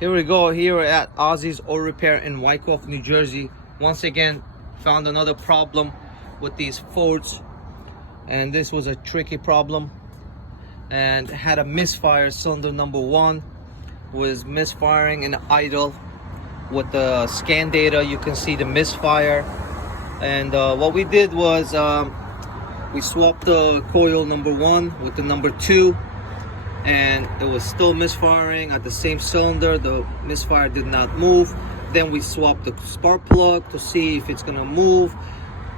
Here we go, here at Ozzy's Auto Repair in Wyckoff, New Jersey. Once again, found another problem with these Fords, and this was a tricky problem, and had a misfire. Cylinder number 1 was misfiring in idle. With the scan data, you can see the misfire. And what we did was we swapped the coil number 1 with the number 2, and it was still misfiring at the same cylinder. The misfire did not move. Then we swapped the spark plug to see if it's gonna move.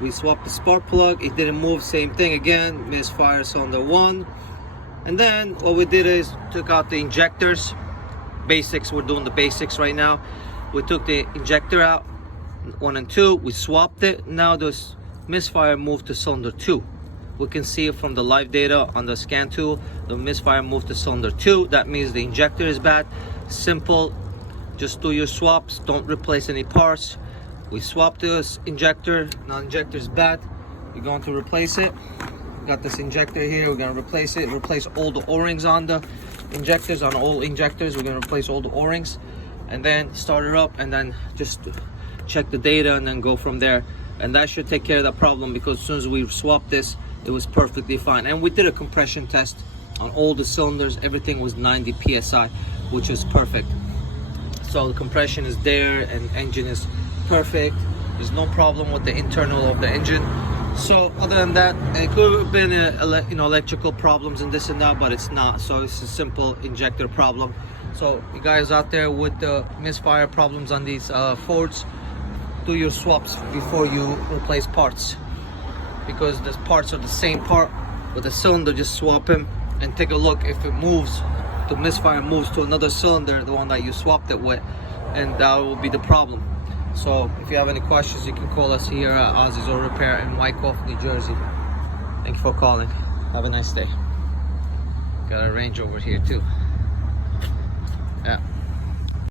We swapped the spark plug, it didn't move. Same thing again, misfire cylinder 1. And then what we did is took out the injectors. Basics, we're doing the basics right now. We took the injector out, 1 and 2, we swapped it. Now this misfire moved to cylinder 2. We can see it from the live data on the scan tool. The misfire moved to cylinder 2. That means the injector is bad. Simple, just do your swaps, don't replace any parts. We swapped this injector. Now injector is bad, you're going to replace it. Got this injector here, we're gonna replace it. Replace all the O-rings on the injectors. On all injectors, we're gonna replace all the O-rings, and then start it up, and then just check the data, and then go from there. And that should take care of that problem, because as soon as we swapped this, it was perfectly fine. And we did a compression test on all the cylinders. Everything was 90 psi, which is perfect. So the compression is there, and engine is perfect. There's no problem with the internal of the engine. So other than that, it could have been electrical problems and this and that, but it's not. So it's a simple injector problem. So you guys out there with the misfire problems on these Fords, do your swaps before you replace parts, because the parts are the same part with the cylinder. Just swap them and take a look. If it moves, the misfire moves to another cylinder, the one that you swapped it with, and that will be the problem. So if you have any questions, you can call us here at Ozzy's Auto Repair in Wyckoff, New Jersey. Thank you for calling. Have a nice day. Got a Range Rover here too. Yeah.